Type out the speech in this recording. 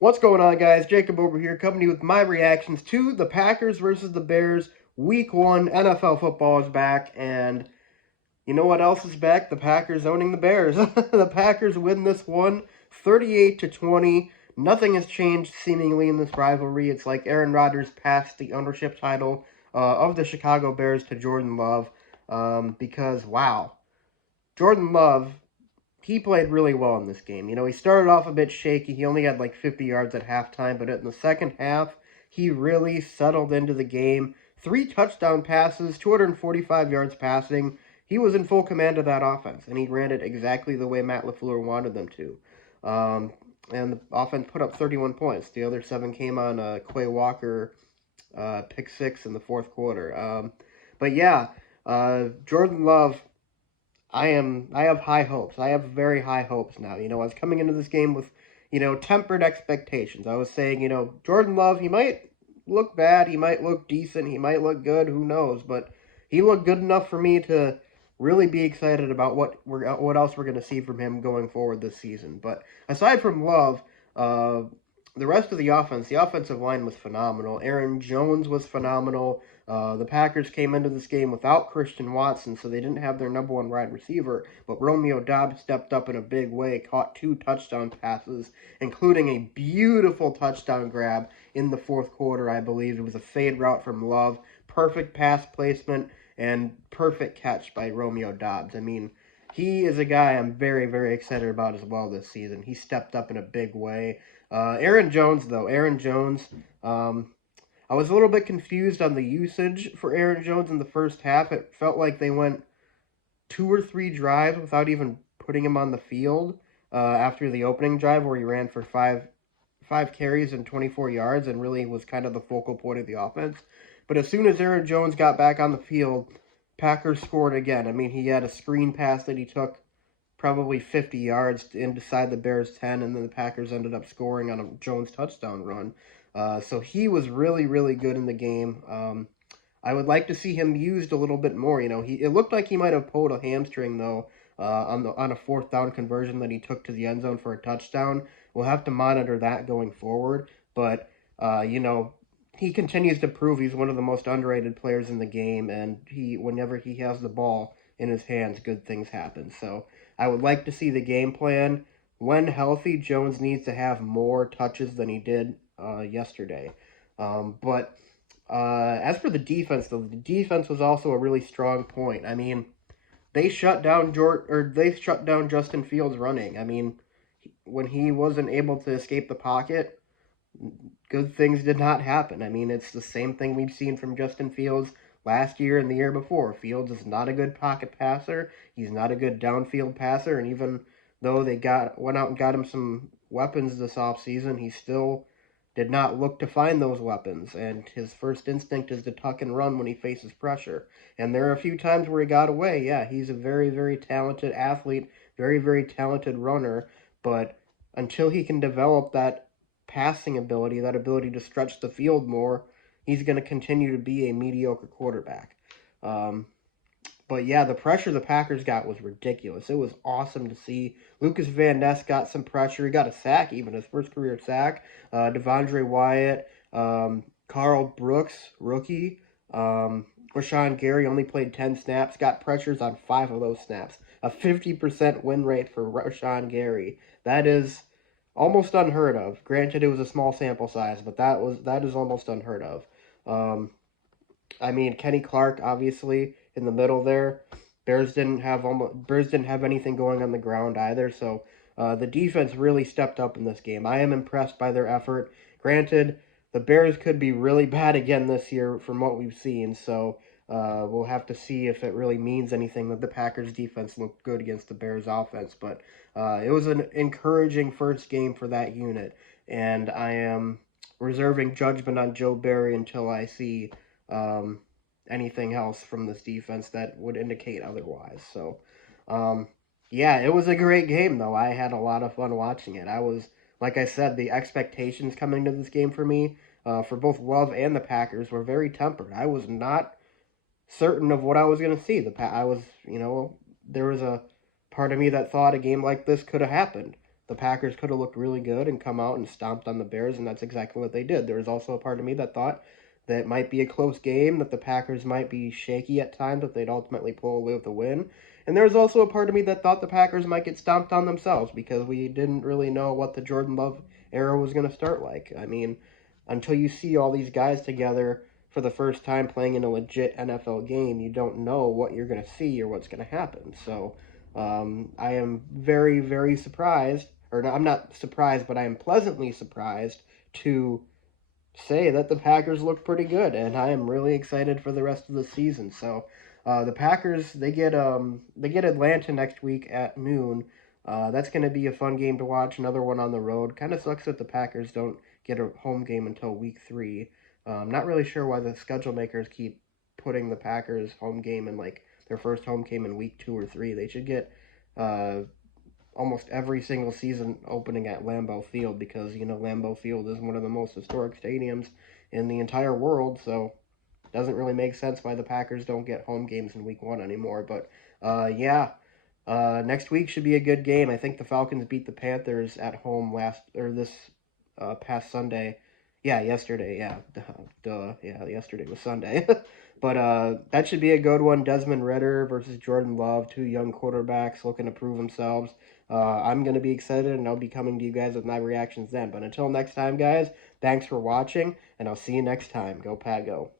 What's going on, guys? Jacob over here, coming to you with my reactions to the Packers versus the Bears. Week 1, NFL football is back, and you know what else is back? The Packers owning the Bears. The Packers win this one, 38-20. Nothing has changed seemingly in this rivalry. It's like Aaron Rodgers passed the ownership title of the Chicago Bears to Jordan Love, because, wow, Jordan Love, he played really well in this game. You know, he started off a bit shaky. He only had like 50 yards at halftime, but in the second half, he really settled into the game. 3 touchdown passes, 245 yards passing. He was in full command of that offense, and he ran it exactly the way Matt LaFleur wanted them to. And the offense put up 31 points. The other 7 came on Quay Walker pick 6 in the fourth quarter. But yeah, Jordan Love, I have high hopes. I have very high hopes now. You know, I was coming into this game with, tempered expectations. I was saying, Jordan Love, he might look bad, he might look decent, he might look good, who knows, but he looked good enough for me to really be excited about what else we're going to see from him going forward this season. But aside from Love, the rest of the offensive line was phenomenal. Aaron Jones was phenomenal. The Packers came into this game without Christian Watson, so they didn't have their number one wide receiver, but Romeo Doubs stepped up in a big way, caught 2 touchdown passes, including a beautiful touchdown grab in the fourth quarter, I believe. It was a fade route from Love, perfect pass placement, and perfect catch by Romeo Doubs. I mean, he is a guy I'm very, very excited about as well this season. He stepped up in a big way. Aaron Jones, though. Aaron Jones, I was a little bit confused on the usage for Aaron Jones in the first half. It felt like they went 2 or 3 drives without even putting him on the field after the opening drive where he ran for five carries and 24 yards and really was kind of the focal point of the offense. But as soon as Aaron Jones got back on the field, Packers scored again. I mean, he had a screen pass that he took probably 50 yards inside the Bears' 10, and then the Packers ended up scoring on a Jones touchdown run. So he was really, really good in the game. I would like to see him used a little bit more. You know, it looked like he might have pulled a hamstring, though, on a fourth down conversion that he took to the end zone for a touchdown. We'll have to monitor that going forward. But, he continues to prove he's one of the most underrated players in the game, and whenever he has the ball in his hands, good things happen. So I would like to see the game plan. When healthy, Jones needs to have more touches than he did yesterday. But as for the defense, though, the defense was also a really strong point. I mean, they shut down Justin Fields running. I mean, when he wasn't able to escape the pocket, good things did not happen. I mean, it's the same thing we've seen from Justin Fields last year and the year before. Fields is not a good pocket passer. He's not a good downfield passer, and even though they went out and got him some weapons this offseason, he still did not look to find those weapons, and his first instinct is to tuck and run when he faces pressure. And there are a few times where he got away. Yeah, he's a very, very talented athlete, very, very talented runner, but until he can develop that passing ability, that ability to stretch the field more, he's going to continue to be a mediocre quarterback. But yeah, the pressure the Packers got was ridiculous. It was awesome to see. Lucas Van Ness got some pressure. He got a sack, even his first career sack. Devondre Wyatt, Carl Brooks, rookie. Rashawn Gary only played 10 snaps, got pressures on 5 of those snaps. A 50% win rate for Rashawn Gary. That is almost unheard of. Granted, it was a small sample size, but that is almost unheard of. I mean, Kenny Clark, obviously, in the middle there. Bears didn't have anything going on the ground either, so the defense really stepped up in this game. I am impressed by their effort. Granted, the Bears could be really bad again this year from what we've seen, so we'll have to see if it really means anything that the Packers' defense looked good against the Bears' offense. But it was an encouraging first game for that unit, and I am reserving judgment on Joe Barry until I see anything else from this defense that would indicate otherwise. So, yeah, it was a great game, though. I had a lot of fun watching it. Like I said, the expectations coming into this game for me, for both Love and the Packers, were very tempered. I was not certain of what I was going to see. There was a part of me that thought a game like this could have happened. the Packers could have looked really good and come out and stomped on the Bears, and that's exactly what they did. There was also a part of me that thought that it might be a close game, that the Packers might be shaky at times, but they'd ultimately pull away with the win. And there was also a part of me that thought the Packers might get stomped on themselves because we didn't really know what the Jordan Love era was going to start like. I mean, until you see all these guys together for the first time playing in a legit NFL game, you don't know what you're going to see or what's going to happen. So I am very, very surprised, or no, I'm not surprised, but I am pleasantly surprised to say that the Packers look pretty good, and I am really excited for the rest of the season. So the Packers they get Atlanta next week at noon. That's going to be a fun game to watch. Another one on the road. Kind of sucks that the Packers don't get a home game until week 3. I'm not really sure why the schedule makers keep putting the Packers home game in like their first home game in week 2 or 3. They should get uh, almost every single season opening at Lambeau Field because, you know, Lambeau Field is one of the most historic stadiums in the entire world, so it doesn't really make sense why the Packers don't get home games in week 1 anymore. But yeah, next week should be a good game. I think the Falcons beat the Panthers at home this past Sunday. Yeah, yesterday. Yeah, duh. Yeah, yesterday was Sunday. But that should be a good one. Desmond Ridder versus Jordan Love, two young quarterbacks looking to prove themselves. I'm going to be excited, and I'll be coming to you guys with my reactions then. But until next time, guys, thanks for watching, and I'll see you next time. Go Pat, go.